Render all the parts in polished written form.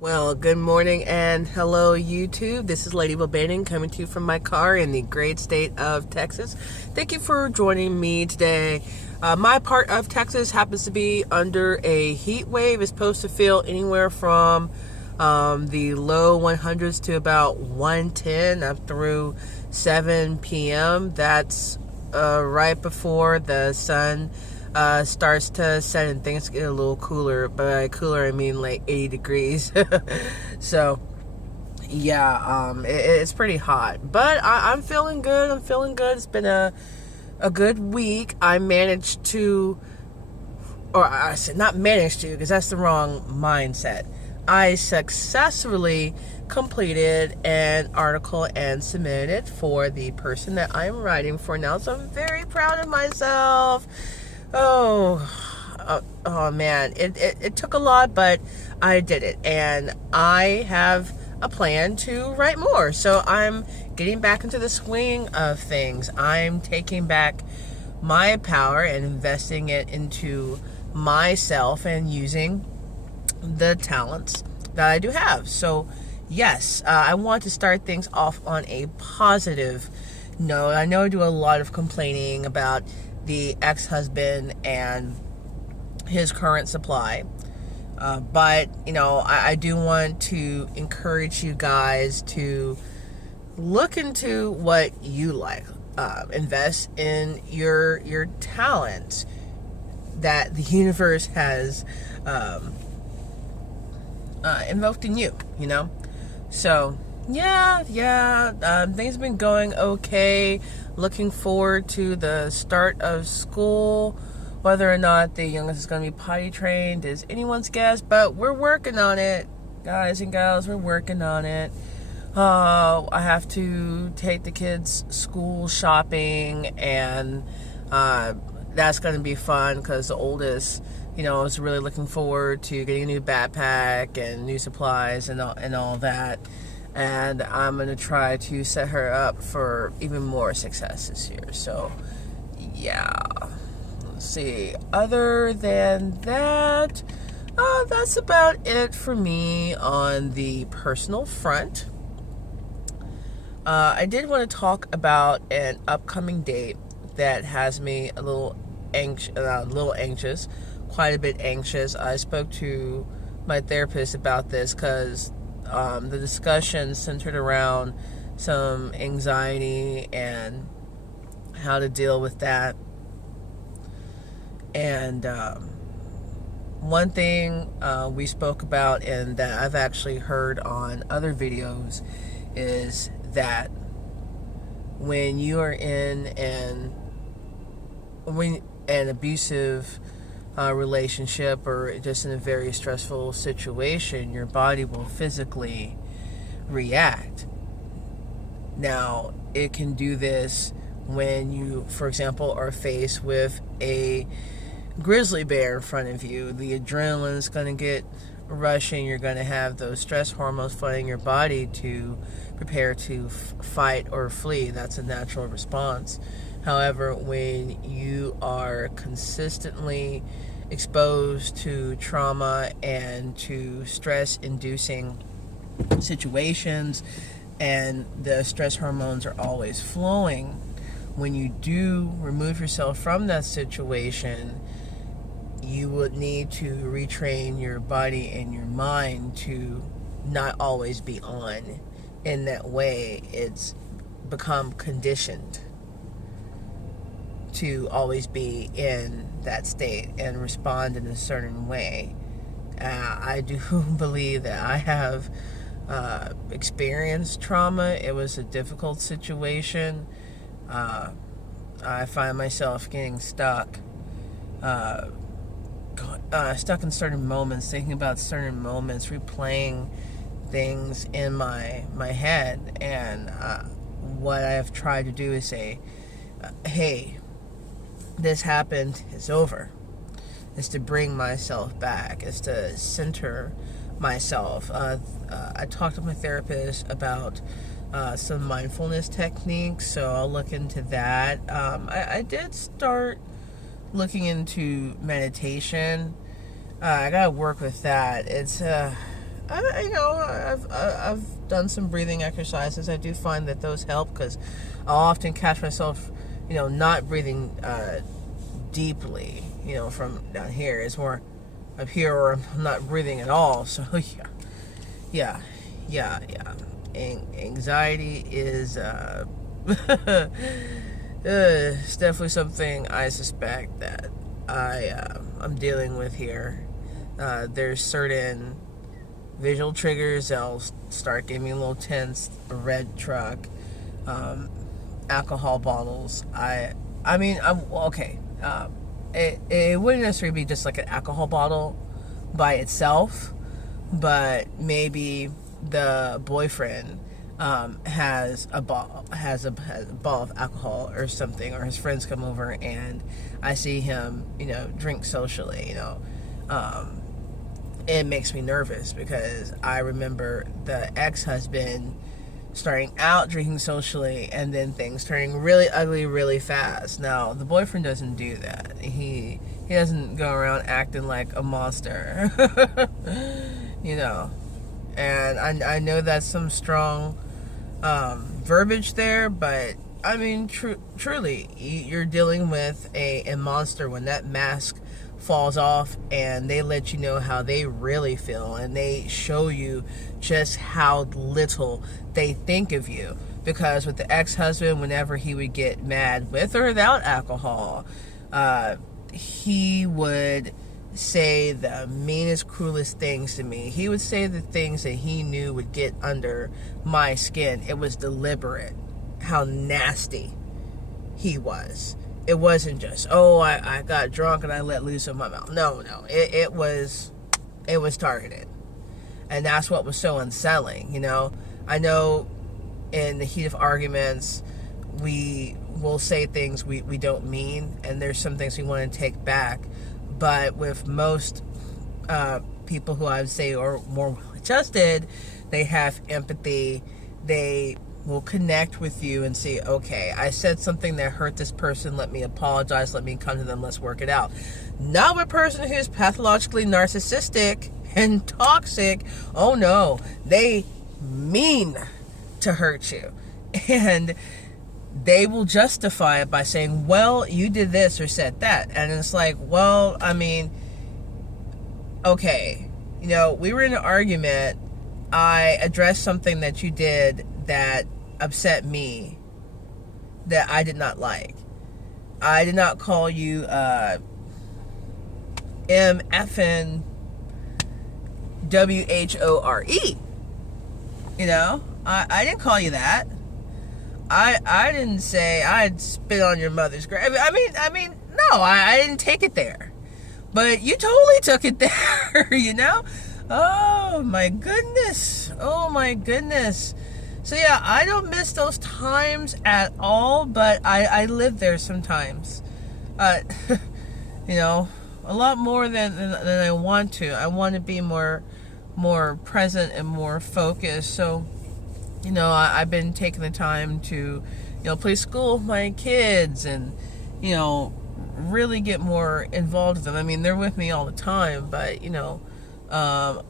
Well, good morning and hello, YouTube. This is Lady Bobaden coming to you from my car in the great state of Texas. Thank you for joining me today. My part of Texas happens to be under a heat wave. It's supposed to feel anywhere from the low 100s to about 110 up through 7 p.m. That's right before the sun starts to set and things get a little cooler. By cooler, I mean like 80 degrees. So, yeah, it's pretty hot. But I'm feeling good. I'm feeling good. It's been a good week. I managed to, or I said not managed to, because that's the wrong mindset. I successfully completed an article and submitted it for the person that I'm writing for now. So I'm very proud of myself. Oh man, it took a lot, but I did it, and I have a plan to write more. So I'm getting back into the swing of things. I'm taking back my power and investing it into myself and using the talents that I do have. So yes, I want to start things off on a positive note. I know I do a lot of complaining about the ex-husband and his current supply, but you know, I do want to encourage you guys to look into what you like. Invest in your talents that the universe has invoked in you, you know. So yeah, things have been going okay. Looking forward to the start of school. Whether or not the youngest is going to be potty trained is anyone's guess, but we're working on it, guys and gals. We're working on it. I have to take the kids school shopping, and that's going to be fun because the oldest, you know, is really looking forward to getting a new backpack and new supplies and all that. And I'm going to try to set her up for even more success this year. So, yeah. Let's see. Other than that, that's about it for me on the personal front. I did want to talk about an upcoming date that has me a little anxious, quite a bit anxious. I spoke to my therapist about this because the discussion centered around some anxiety and how to deal with that. And one thing we spoke about, and that I've actually heard on other videos, is that when you are in an abusive relationship or just in a very stressful situation, your body will physically react. Now, it can do this when you, for example, are faced with a grizzly bear in front of you. The adrenaline is going to get rushing. You're going to have those stress hormones flooding your body to prepare to fight or flee. That's a natural response. However, when you are consistently exposed to trauma and to stress-inducing situations, and the stress hormones are always flowing, when you do remove yourself from that situation, you would need to retrain your body and your mind to not always be on. In that way, it's become conditioned to always be in that state and respond in a certain way. I do believe that I have experienced trauma. It was a difficult situation. I find myself getting stuck in certain moments, thinking about certain moments, replaying things in my head. And what I've tried to do is say, hey, this happened, it's over. It's to bring myself back. It's to center myself. I talked to my therapist about some mindfulness techniques, so I'll look into that. I did start looking into meditation. I gotta work with that. It's I've done some breathing exercises. I do find that those help, because I'll often catch myself, not breathing deeply, from down here. It's more up here, or I'm not breathing at all. So yeah. Anxiety is it's definitely something I suspect that I'm dealing with here. There's certain visual triggers that'll start getting me a little tense. A red truck, alcohol bottles. Okay. It wouldn't necessarily be just like an alcohol bottle by itself, but maybe the boyfriend has a bottle of alcohol or something, or his friends come over and I see him, drink socially. It makes me nervous, because I remember the ex-husband starting out drinking socially and then things turning really ugly really fast. Now, the boyfriend doesn't do that. He doesn't go around acting like a monster. And I know that's some strong verbiage there, but I mean, truly, you're dealing with a monster when that mask falls off and they let you know how they really feel, and they show you just how little they think of you. Because with the ex-husband, whenever he would get mad with or without alcohol, he would say the meanest, cruelest things to me. He would say the things that he knew would get under my skin. It was deliberate how nasty he was. It wasn't just, I got drunk and I let loose of my mouth. No. It was targeted. And that's what was so unsettling, I know in the heat of arguments, we will say things we don't mean, and there's some things we want to take back. But with most people who I would say are more adjusted, they have empathy. They will connect with you and say, okay, I said something that hurt this person. Let me apologize. Let me come to them. Let's work it out. Not with a person who's pathologically narcissistic and toxic. Oh no, they mean to hurt you. And they will justify it by saying, well, you did this or said that. And it's like, well, I mean, okay, we were in an argument. I addressed something that you did that upset me, that I did not like. I did not call you M-F-N W-H-O-R-E. I didn't call you that. I didn't say I'd spit on your mother's grave. I mean, no, I didn't take it there. But you totally took it there, Oh my goodness. So yeah, I don't miss those times at all, but I live there sometimes. A lot more than I want to. I want to be more present and more focused. So, I've been taking the time to, play school with my kids and, really get more involved with them. I mean, they're with me all the time, but, I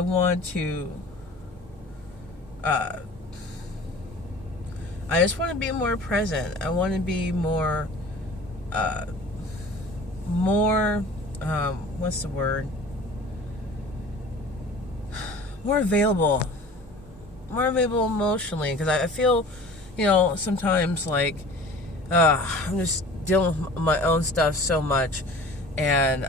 want to, I just want to be more present. I want to be more, what's the word? More available emotionally, because I feel, sometimes like I'm just dealing with my own stuff so much, and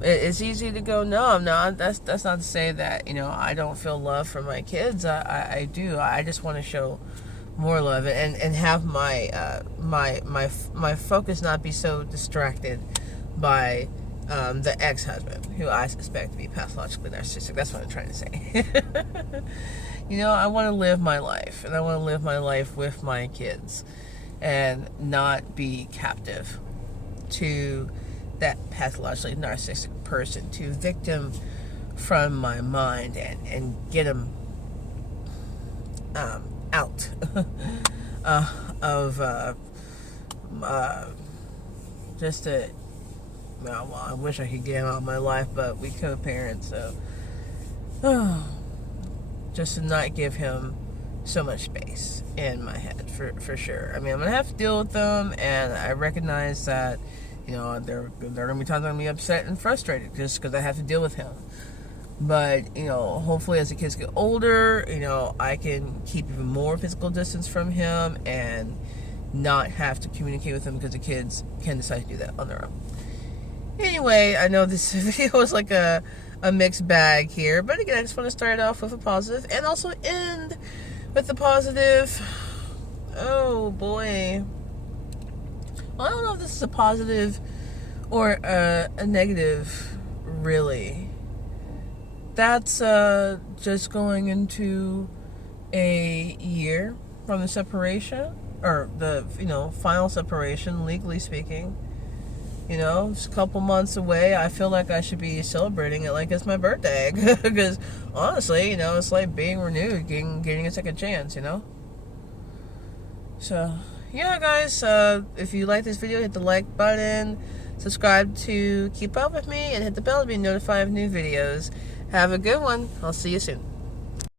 it's easy to go, no, I'm not. That's not to say that I don't feel love for my kids. I do. I just want to show more love and have my focus not be so distracted by the ex-husband, who I suspect to be pathologically narcissistic. That's what I'm trying to say. I want to live my life, and I want to live my life with my kids and not be captive to that pathologically narcissistic person, to victim from my mind and get them out of just a well, I wish I could get him out of my life, but we co-parent, so just to not give him so much space in my head, for sure. I mean, I'm gonna have to deal with them, and I recognize that, you know, there are gonna be times I'm gonna be upset and frustrated just because I have to deal with him. But, you know, hopefully as the kids get older, you know, I can keep even more physical distance from him and not have to communicate with him, because the kids can decide to do that on their own. Anyway, I know this video is like a mixed bag here, but again, I just want to start off with a positive and also end with the positive. Oh boy. Well, I don't know if this is a positive or a negative, really. That's just going into a year from the separation, or the, you know, final separation, legally speaking. You know, it's a couple months away. I feel like I should be celebrating it like it's my birthday, because honestly, you know, it's like being renewed, getting a second chance, you know. So yeah, guys, if you like this video, hit the like button, subscribe to keep up with me, and hit the bell to be notified of new videos. Have a good one. I'll see you soon.